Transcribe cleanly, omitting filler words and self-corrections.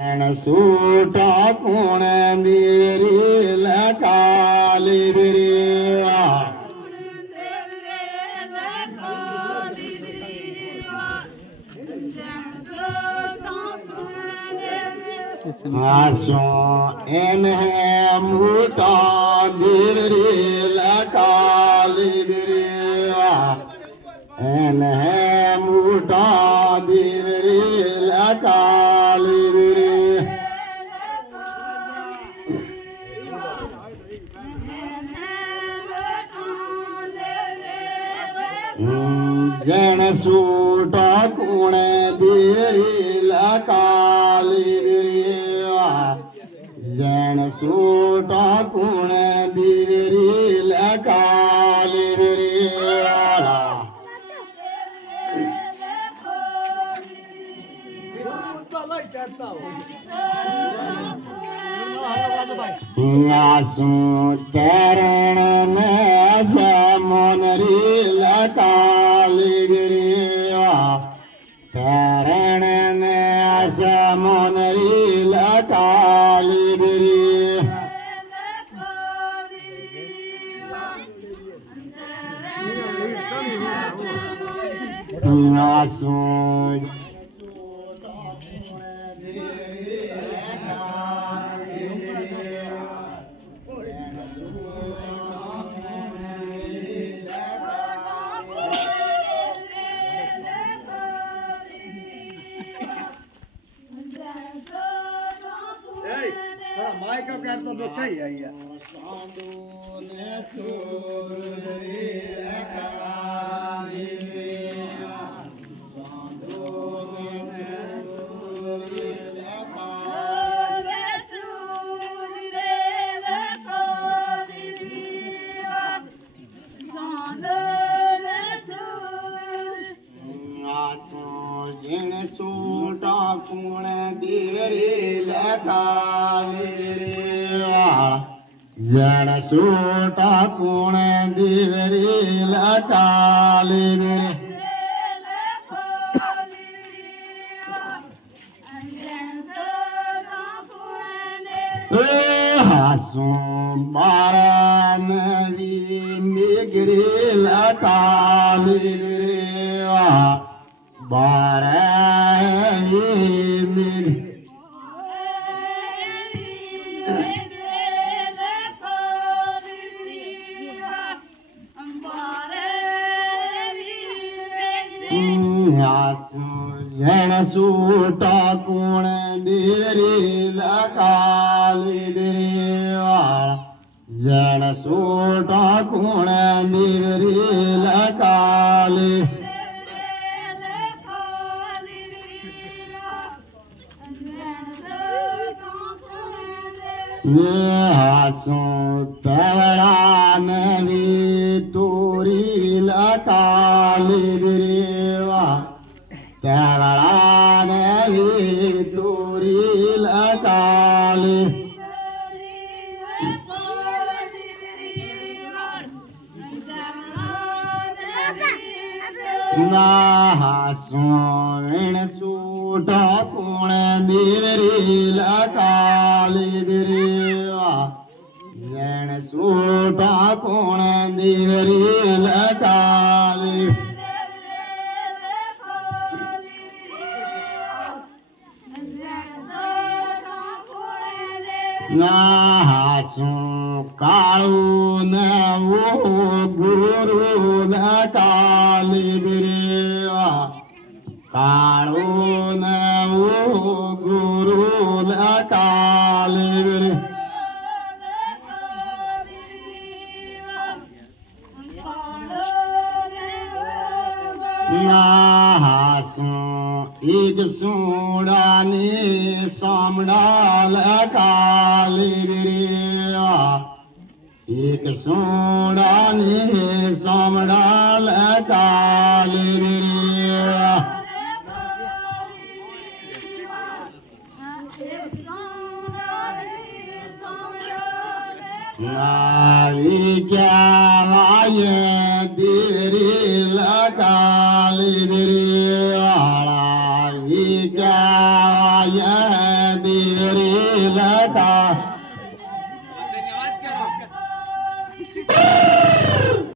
सूटा कुण दीरी लकाली बिरिया आसो इन मूटा दीरी लकाली बिरिया इन मूटा दीरी लकाली जन सूटा कुण दीरी लकाली बिरिया जन सूटा कुण दीरी लकाली बिरिया आसू तरण में समुनरी लकाली गिरिया तरण में समुनरी लकाली गिरी आसू माइक का तो सही है ये साधु ने सूरी लकाली साधु ने सूरी जिन सूटा कुण दीरी लकाली जन सूटा कुण दीरी लकाली हासू बारा नवी निगरी लकाली बारा जन सूटा कुण दीरी लकाली बिरिया जन सूटा कुण दीरी लकाली हासू तवड़ा नवी तोरी लकाली बिरिया तवड़ा नवी तोरी लकाली हासू ऋण सूटा कुण दीरी लकाली बिरिया ऋण सूटा कुण दीरी लकाली हासू काळू नवो गुरु लकाली बिरिया काळू नवो गुरु लकाली हासू एक सूडानी सामड़ा लकाली बिरिया एक सूडानी सामड़ा लकाली बिरिया नारी क्या वाय दीरी लकाली बिरिया क्या वाय દીવરી લતા